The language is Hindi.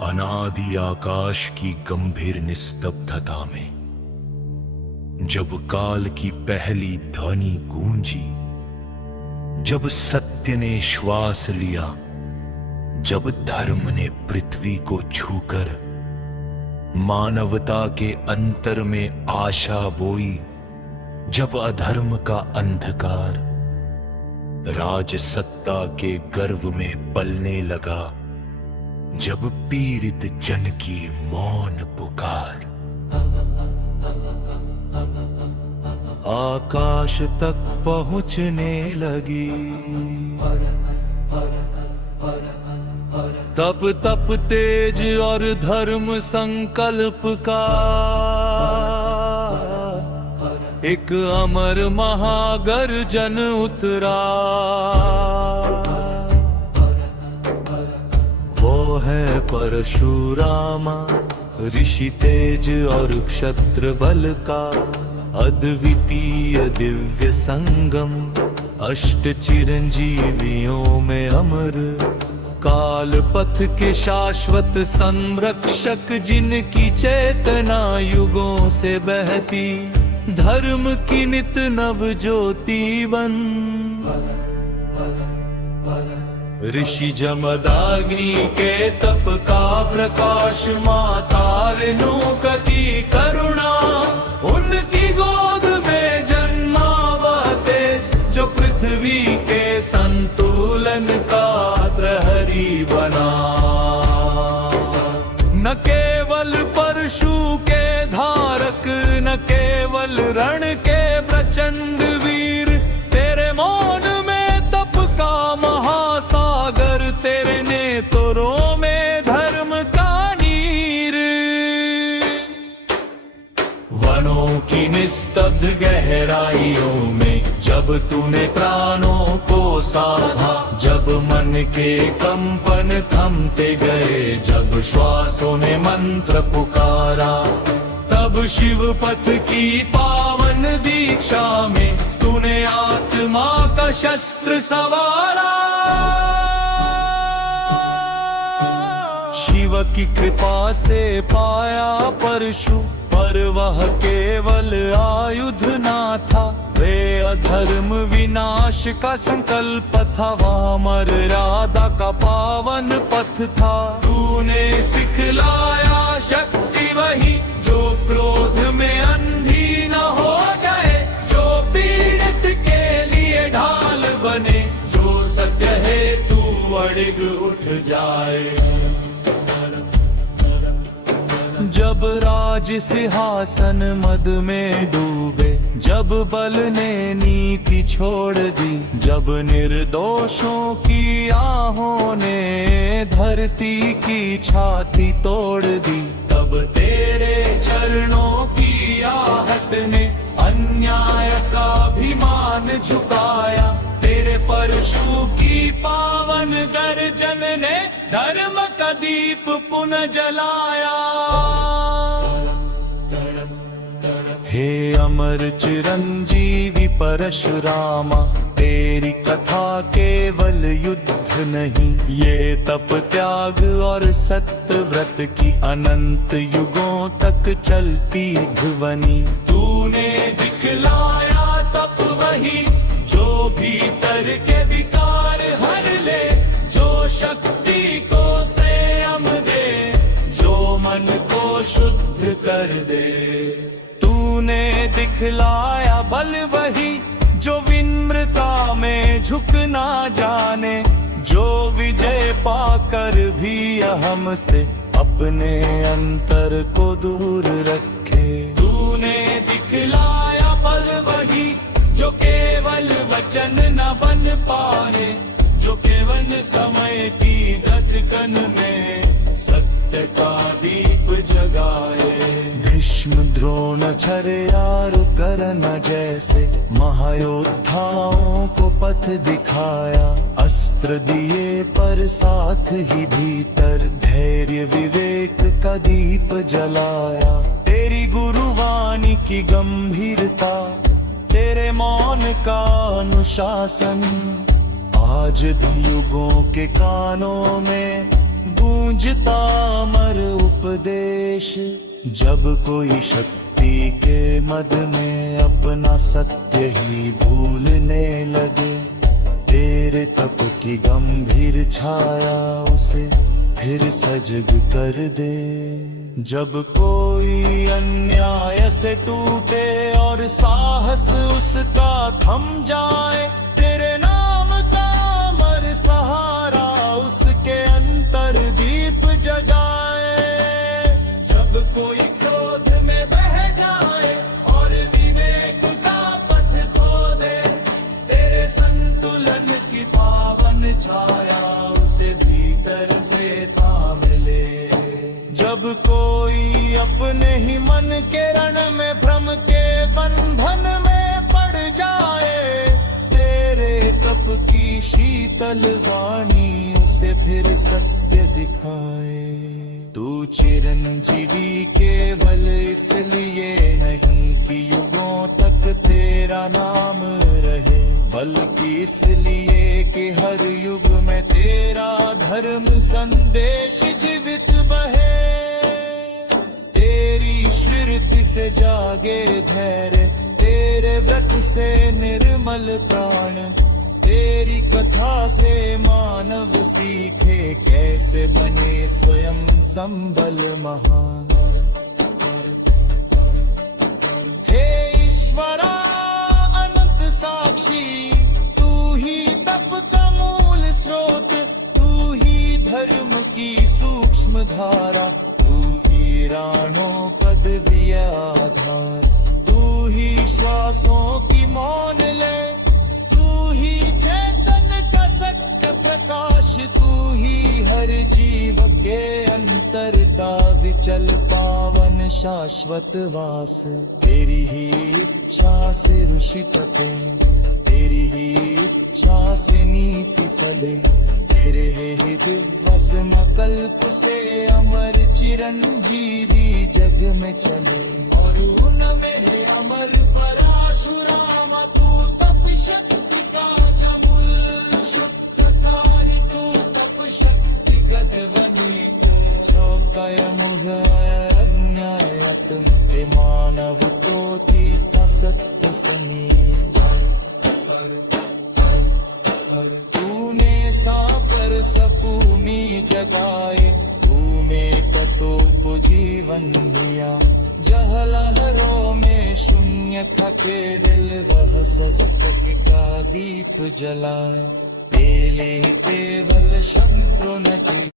अनादि आकाश की गंभीर निस्तब्धता में जब काल की पहली ध्वनि गूंजी, जब सत्य ने श्वास लिया, जब धर्म ने पृथ्वी को छूकर मानवता के अंतर में आशा बोई, जब अधर्म का अंधकार राज सत्ता के गर्व में पलने लगा, जब पीड़ित जन की मौन पुकार आकाश तक पहुंचने लगी, तप तप तेज और धर्म संकल्प का एक अमर महागर्जन उतरा। वो है परशुरामा, ऋषि तेज और क्षत्र बल का अद्वितीय दिव्य संगम, अष्ट चिरंजीवियों में अमर काल पथ के शाश्वत संरक्षक, जिनकी चेतना युगों से बहती धर्म की नित नव ज्योति बन। ऋषि जमदाग्नि के तप का प्रकाश, माता रेणुका की करुणा, उनकी गोद में जन्मा वह तेज, जो पृथ्वी के संतुलन का प्रहरी बना। न केवल परशु के धारक, न केवल रण के प्रचंड वीर, तेरे मौन में तप का महासागर, तेरे नेत्रों में धर्म का नीर। वनों की निस्तब्ध गहराइयों में जब तूने प्राणों को साधा, जब मन के कंपन थमते गए, जब श्वासों ने मंत्र पुकारा, तब शिव पथ की पावन दीक्षा में तूने आत्मा का शस्त्र संवारा। शिव की कृपा से पाया परशु, पर वह केवल आयुध ना था, वे अधर्म विनाश का संकल्प था, वह मर्यादा का पावन पथ था। तूने सिखलाया शक्ति वही, जो क्रोध में अंधी न हो जाए, जो पीड़ित के लिए ढाल बने, जो सत्य है तू अड़िग उठ जाए। जब राज सिंहासन मद में डूबे, जब बल ने नीति छोड़ दी, जब निर्दोषों की आहों ने धरती की छाती तोड़ दी, तब तेरे चरणों की आहट ने अन्याय का अभिमान झुकाया, तेरे परशु की पावन गर्जन ने धर्म का दीप पुनः जलाया। हे अमर चिरंजीवी परशुरामा, तेरी कथा केवल युद्ध नहीं, ये तप त्याग और सत्य व्रत की अनंत युगों तक चलती ध्वनि। तूने दिखलाया तप वही, जो भीतर के विकार हर ले, जो शक्ति को संयम दे, जो मन को शुद्ध कर दे। तूने दिखलाया बल वही, जो विनम्रता में झुक ना जाने, जो विजय पाकर भी अहम से अपने अंतर को दूर रखे। तूने दिखलाया बल वही, जो केवल वचन न बन पाए, जो केवल समय की धड़कन में सत्य का दीप जगाए। भीष्म द्रोणाचार्य कर्ण जैसे महायोद्धाओं को पथ दिखाया, अस्त्र दिए पर साथ ही भीतर धैर्य विवेक का दीप जलाया। तेरी गुरुवाणी की गंभीरता, तेरे मौन का अनुशासन, आज भी युगों के कानों में गूंज गूंजता अमर उपदेश। जब कोई शक्ति के मद में अपना सत्य ही भूलने लगे, तेरे तप की गंभीर छाया उसे फिर सजग कर दे। जब कोई अन्याय से टूटे और साहस उसका थम जाए, तेरे नाम का अमर सहारा उसके अंतर दीप जगाए। जब कोई क्रोध में बह जाए और विवेक का पथ खो दे, तेरे संतुलन की पावन छाया उसे भीतर से थाम ले। जब कोई अपने ही मन के रण में भ्रम के बंधन में पड़ जाए, तेरे तप की शीतल वाणी उसे फिर सत्य दिखाए। तू चिरंजीवी केवल इसलिए नहीं कि युगों तक तेरा नाम रहे, बल्कि इसलिए कि हर युग में तेरा धर्म संदेश जीवित बहे। तेरी श्रुति से जागे धैर्य, तेरे व्रत से निर्मल प्राण, तेरी कथा से मानव सीखे कैसे बने स्वयं संबल महान। हे ईश्वरा अनंत साक्षी, तू ही तप का मूल स्रोत, तू ही धर्म की सूक्ष्म धारा, तू ही राणों पदवीय आधार, तू ही श्वासों की मौन ले, तू ही चेतन का सत्य प्रकाश, तू ही हर जीव के अंतर का विचल पावन शाश्वत वास। तेरी ही इच्छा से ऋषि तपे, तेरी ही इच्छा से नीति फले, तेरे ही दिव्य संकल्प से अमर चिरंजीवी जग में चले। और उन मेरे अमर परशुराम, तू तप शक्ति का जमुल, शुक्रकारी तू तप शक्ति गदवनी, चौकय मुग अन्यायतम ते मानव कोटि सत्य समी। तूने सापर सपूमी जगाए, तूने तटोप जीवन दिया, जह लहरों में शून्य थके दिल वह संस्कृति का दीप जलाए। तेले केवल शंत्रो न